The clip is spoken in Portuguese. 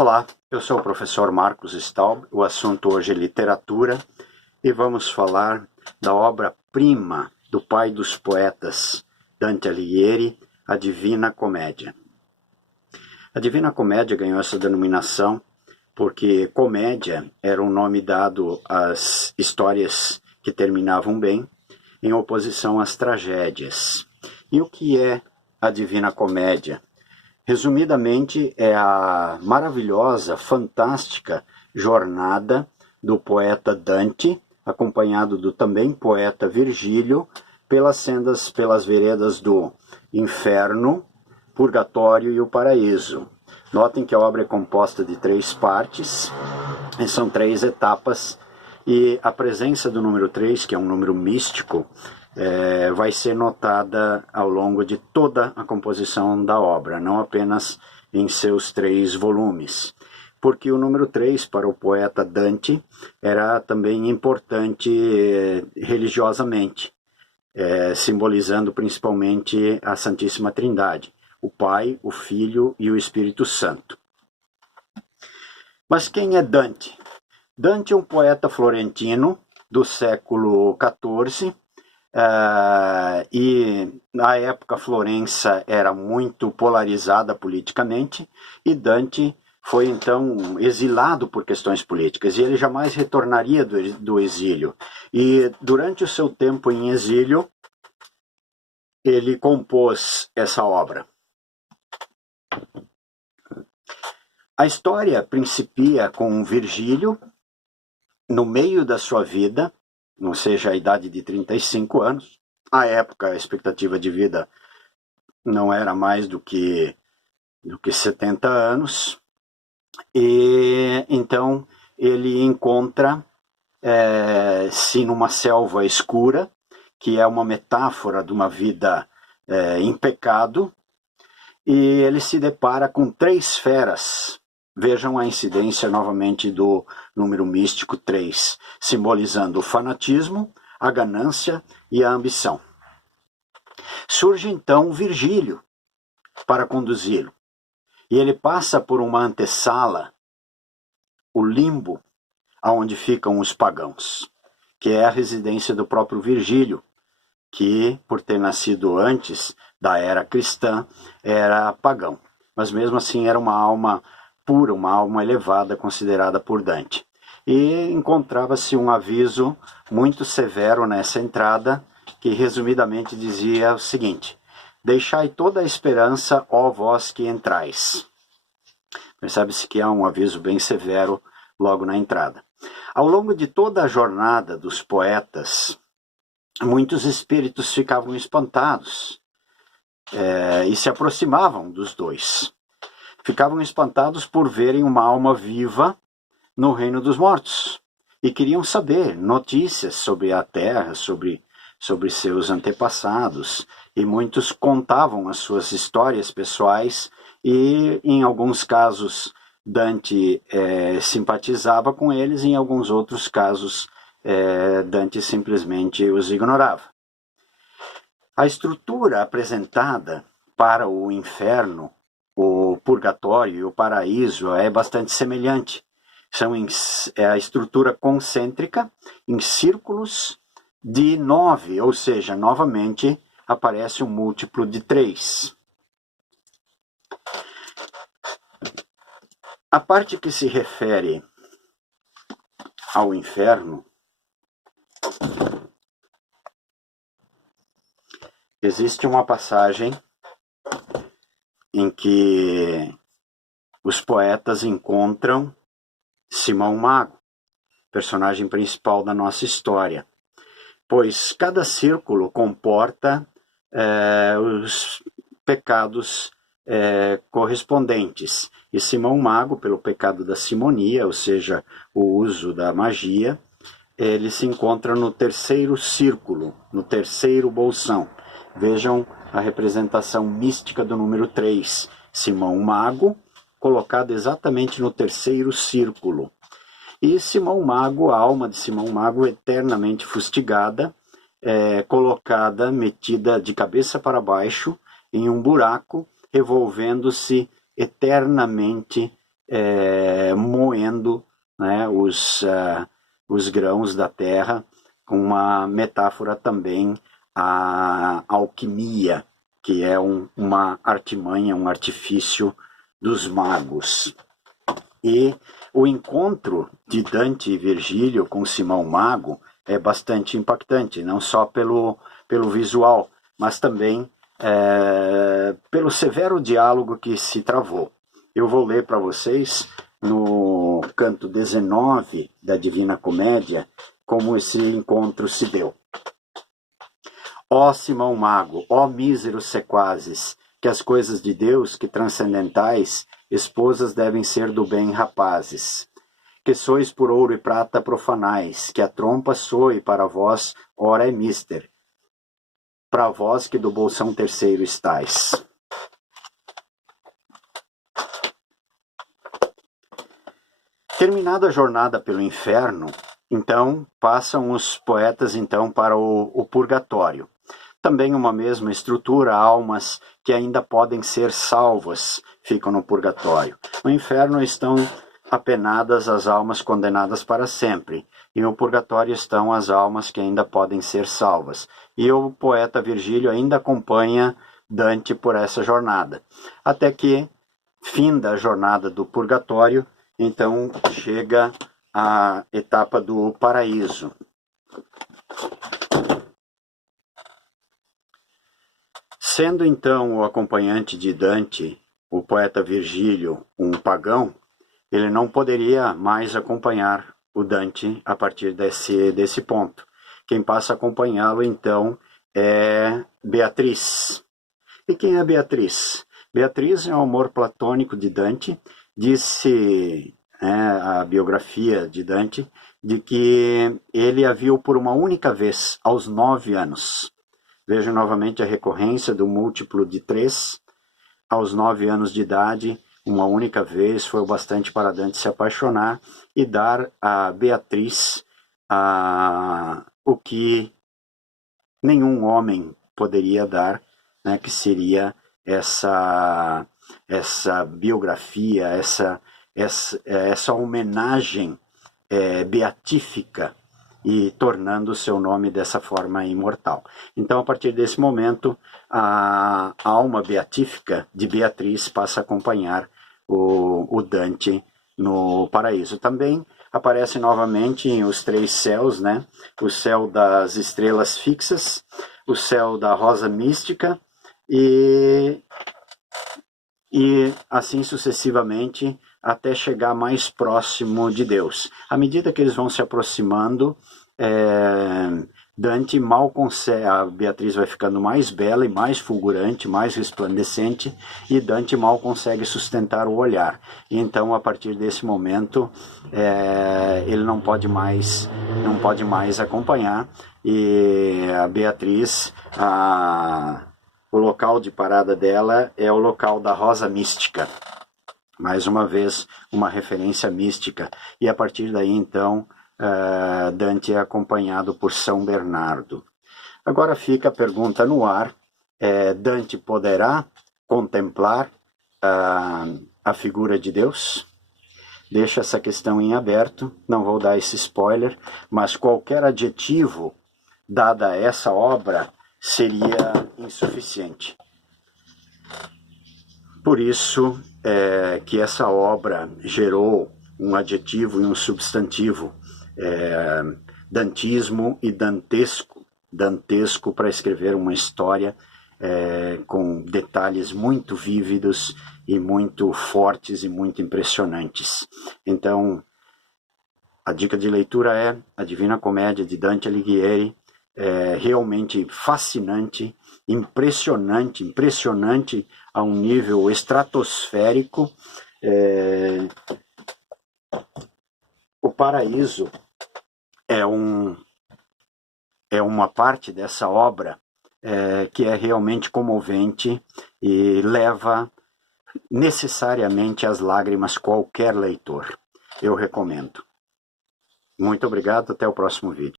Olá, eu sou o professor Marcos Staub, o assunto hoje é literatura e vamos falar da obra-prima do pai dos poetas, Dante Alighieri, a Divina Comédia. A Divina Comédia ganhou essa denominação porque comédia era um nome dado às histórias que terminavam bem, em oposição às tragédias. E o que é a Divina Comédia? Resumidamente, é a maravilhosa, fantástica jornada do poeta Dante, acompanhado do também poeta Virgílio, pelas veredas do inferno, purgatório e o paraíso. Notem que a obra é composta de 3 partes, e são 3 etapas, e a presença do número 3, que é um número místico, vai ser notada ao longo de toda a composição da obra, não apenas em seus 3 volumes. Porque o número 3, para o poeta Dante, era também importante religiosamente, simbolizando principalmente a Santíssima Trindade, o Pai, o Filho e o Espírito Santo. Mas quem é Dante? Dante é um poeta florentino do século XIV, e na época Florença era muito polarizada politicamente, e Dante foi então exilado por questões políticas, e ele jamais retornaria do exílio. E durante o seu tempo em exílio, ele compôs essa obra. A história principia com Virgílio, no meio da sua vida, não seja a idade de 35 anos, à época a expectativa de vida não era mais do que 70 anos, e então ele encontra-se numa selva escura, que é uma metáfora de uma vida em pecado, e ele se depara com 3 feras. Vejam a incidência novamente do número místico 3, simbolizando o fanatismo, a ganância e a ambição. Surge então Virgílio para conduzi-lo, e ele passa por uma antessala, o limbo, onde ficam os pagãos, que é a residência do próprio Virgílio, que, por ter nascido antes da era cristã, era pagão, mas mesmo assim era uma alma pura, uma alma elevada considerada por Dante. E encontrava-se um aviso muito severo nessa entrada, que resumidamente dizia o seguinte: deixai toda a esperança, ó vós que entrais. Percebe-se que há um aviso bem severo logo na entrada. Ao longo de toda a jornada dos poetas, muitos espíritos ficavam espantados e se aproximavam dos dois. Ficavam espantados por verem uma alma viva no reino dos mortos e queriam saber notícias sobre a terra, sobre seus antepassados, e muitos contavam as suas histórias pessoais e, em alguns casos, Dante simpatizava com eles, e em alguns outros casos Dante simplesmente os ignorava. A estrutura apresentada para o inferno, o purgatório e o paraíso é bastante semelhante. É a estrutura concêntrica em círculos de 9, ou seja, novamente aparece um múltiplo de 3. A parte que se refere ao inferno, existe uma passagem em que os poetas encontram Simão Mago, personagem principal da nossa história, pois cada círculo comporta os pecados correspondentes. E Simão Mago, pelo pecado da simonia, ou seja, o uso da magia, ele se encontra no 3º círculo, no 3º bolsão. Vejam a representação mística do número 3, Simão Mago, colocado exatamente no 3º círculo. E Simão Mago, a alma de Simão Mago, eternamente fustigada, colocada, metida de cabeça para baixo, em um buraco, revolvendo-se eternamente moendo, né, os grãos da terra, com uma metáfora também à alquimia, que é uma artimanha, um artifício dos magos. E o encontro de Dante e Virgílio com Simão Mago é bastante impactante, não só pelo visual, mas também pelo severo diálogo que se travou. Eu vou ler para vocês, no canto 19 da Divina Comédia, como esse encontro se deu. Ó Simão Mago, ó míseros sequazes, que as coisas de Deus, que transcendentais, esposas devem ser do bem rapazes. Que sois por ouro e prata profanais, que a trompa soe para vós, ora é mister. Para vós que do bolsão terceiro estais. Terminada a jornada pelo inferno, então passam os poetas então para o purgatório. Também uma mesma estrutura, almas que ainda podem ser salvas ficam no purgatório. No inferno estão apenadas as almas condenadas para sempre, e no purgatório estão as almas que ainda podem ser salvas. E o poeta Virgílio ainda acompanha Dante por essa jornada, até que, finda a jornada do purgatório, então chega a etapa do paraíso. Sendo então o acompanhante de Dante, o poeta Virgílio, um pagão, ele não poderia mais acompanhar o Dante a partir desse ponto. Quem passa a acompanhá-lo então é Beatriz. E quem é Beatriz? Beatriz é o amor platônico de Dante. Disse a biografia de Dante de que ele a viu por uma única vez aos 9 anos. Veja novamente a recorrência do múltiplo de 3. Aos 9 anos de idade, uma única vez, foi o bastante para Dante se apaixonar e dar a Beatriz o que nenhum homem poderia dar, né, que seria essa biografia, essa homenagem beatífica, e tornando o seu nome dessa forma imortal. Então, a partir desse momento, a alma beatífica de Beatriz passa a acompanhar o Dante no paraíso. Também aparece novamente os 3 céus, né? O céu das estrelas fixas, o céu da rosa mística e assim sucessivamente, até chegar mais próximo de Deus. À medida que eles vão se aproximando, Dante mal consegue, a Beatriz vai ficando mais bela e mais fulgurante, mais resplandecente, e Dante mal consegue sustentar o olhar. E então, a partir desse momento, ele não pode mais acompanhar, e a Beatriz, o local de parada dela é o local da rosa mística. Mais uma vez, uma referência mística. E a partir daí, então, Dante é acompanhado por São Bernardo. Agora fica a pergunta no ar: Dante poderá contemplar a figura de Deus? Deixo essa questão em aberto, não vou dar esse spoiler, mas qualquer adjetivo dado a essa obra seria insuficiente. Por isso que essa obra gerou um adjetivo e um substantivo, dantismo e dantesco, para escrever uma história com detalhes muito vívidos e muito fortes e muito impressionantes. Então, a dica de leitura é a Divina Comédia de Dante Alighieri, realmente fascinante, impressionante a um nível estratosférico. O paraíso é uma parte dessa obra que é realmente comovente e leva necessariamente às lágrimas qualquer leitor. Eu recomendo. Muito obrigado, até o próximo vídeo.